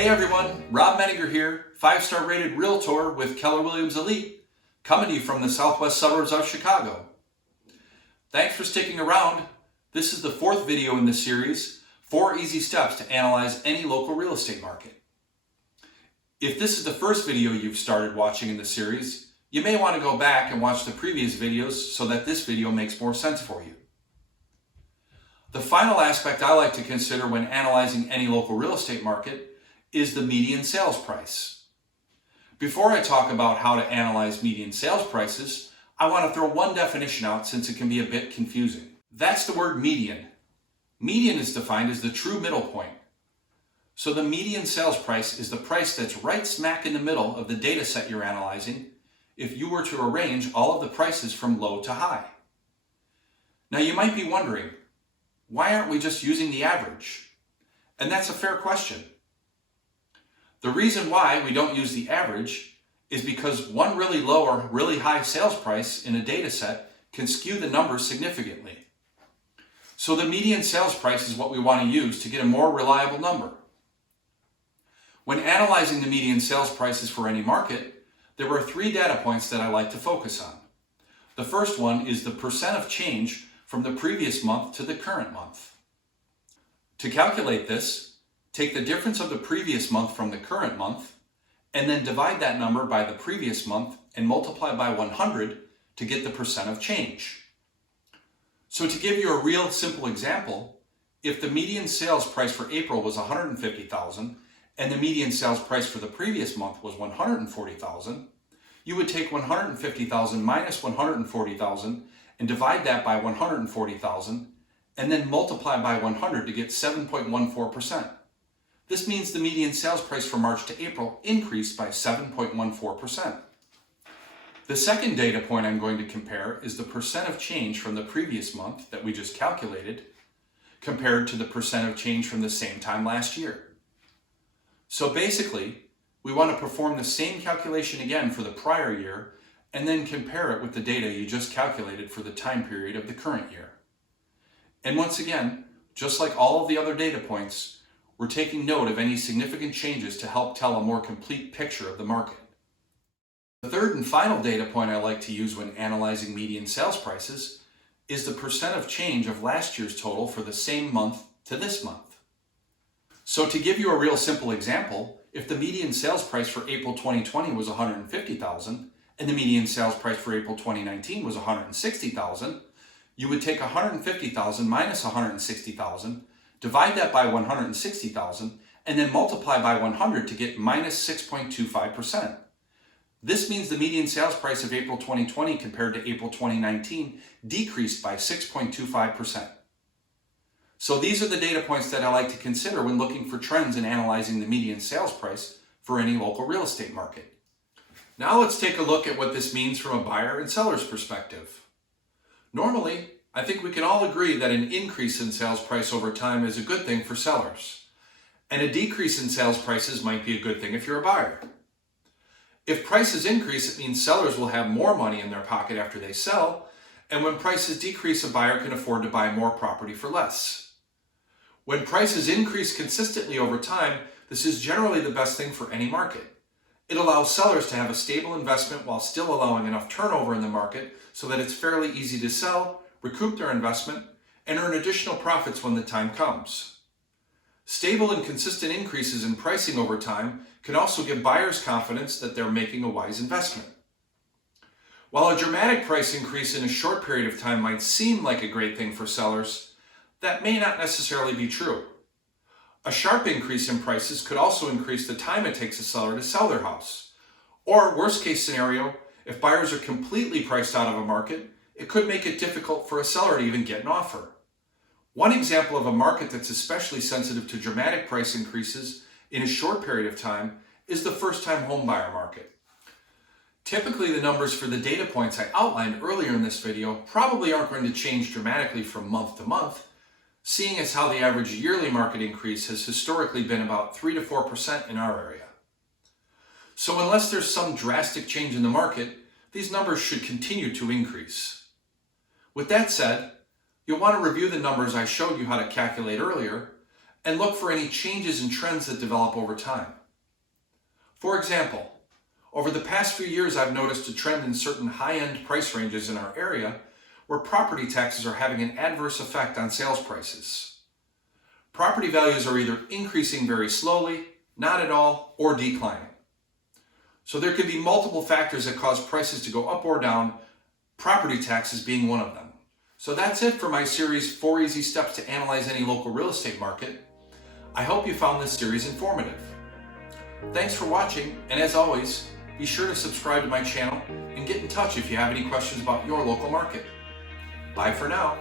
Hey everyone, Rob Medinger here, 5-star rated Realtor with Keller Williams Elite, coming to you from the southwest suburbs of Chicago. Thanks for sticking around. This is the 4th video in the series, 4 easy steps to analyze any local real estate market. If this is the first video you've started watching in the series, you may want to go back and watch the previous videos so that this video makes more sense for you. The final aspect I like to consider when analyzing any local real estate market is the median sales price. Before I talk about how to analyze median sales prices, I want to throw one definition out since it can be a bit confusing. That's the word median. Median is defined as the true middle point. So the median sales price is the price that's right smack in the middle of the data set you're analyzing if you were to arrange all of the prices from low to high. Now you might be wondering, why aren't we just using the average? And that's a fair question. The reason why we don't use the average is because one really low or really high sales price in a data set can skew the numbers significantly. So the median sales price is what we want to use to get a more reliable number. When analyzing the median sales prices for any market, there are 3 data points that I like to focus on. The first one is the percent of change from the previous month to the current month. To calculate this, take the difference of the previous month from the current month, and then divide that number by the previous month and multiply by 100 to get the percent of change. So to give you a real simple example, if the median sales price for April was $150,000 and the median sales price for the previous month was $140,000, you would take $150,000 minus $140,000 and divide that by $140,000 and then multiply by 100 to get 7.14%. This means the median sales price for March to April increased by 7.14%. The second data point I'm going to compare is the percent of change from the previous month that we just calculated compared to the percent of change from the same time last year. So basically, we want to perform the same calculation again for the prior year and then compare it with the data you just calculated for the time period of the current year. And once again, just like all of the other data points, we're taking note of any significant changes to help tell a more complete picture of the market. The third and final data point I like to use when analyzing median sales prices is the percent of change of last year's total for the same month to this month. So to give you a real simple example, if the median sales price for April 2020 was $150,000 and the median sales price for April 2019 was $160,000, you would take $150,000 minus $160,000, divide that by 160,000, and then multiply by 100 to get minus 6.25%. This means the median sales price of April 2020 compared to April 2019 decreased by 6.25%. So these are the data points that I like to consider when looking for trends in analyzing the median sales price for any local real estate market. Now let's take a look at what this means from a buyer and seller's perspective. Normally, I think we can all agree that an increase in sales price over time is a good thing for sellers, and a decrease in sales prices might be a good thing if you're a buyer. If prices increase, it means sellers will have more money in their pocket after they sell, and when prices decrease, a buyer can afford to buy more property for less. When prices increase consistently over time, this is generally the best thing for any market. It allows sellers to have a stable investment while still allowing enough turnover in the market so that it's fairly easy to sell, recoup their investment, and earn additional profits when the time comes. Stable and consistent increases in pricing over time can also give buyers confidence that they're making a wise investment. While a dramatic price increase in a short period of time might seem like a great thing for sellers, that may not necessarily be true. A sharp increase in prices could also increase the time it takes a seller to sell their house. Or, worst case scenario, if buyers are completely priced out of a market, it could make it difficult for a seller to even get an offer. One example of a market that's especially sensitive to dramatic price increases in a short period of time is the first-time homebuyer market. Typically, the numbers for the data points I outlined earlier in this video probably aren't going to change dramatically from month to month, seeing as how the average yearly market increase has historically been about 3 to 4% in our area. So unless there's some drastic change in the market, these numbers should continue to increase. With that said, you'll want to review the numbers I showed you how to calculate earlier, and look for any changes and trends that develop over time. For example, over the past few years, I've noticed a trend in certain high-end price ranges in our area where property taxes are having an adverse effect on sales prices. Property values are either increasing very slowly, not at all, or declining. So there could be multiple factors that cause prices to go up or down, property taxes being one of them. So that's it for my series, 4 Easy Steps to Analyze Any Local Real Estate Market. I hope you found this series informative. Thanks for watching, and as always, be sure to subscribe to my channel and get in touch if you have any questions about your local market. Bye for now.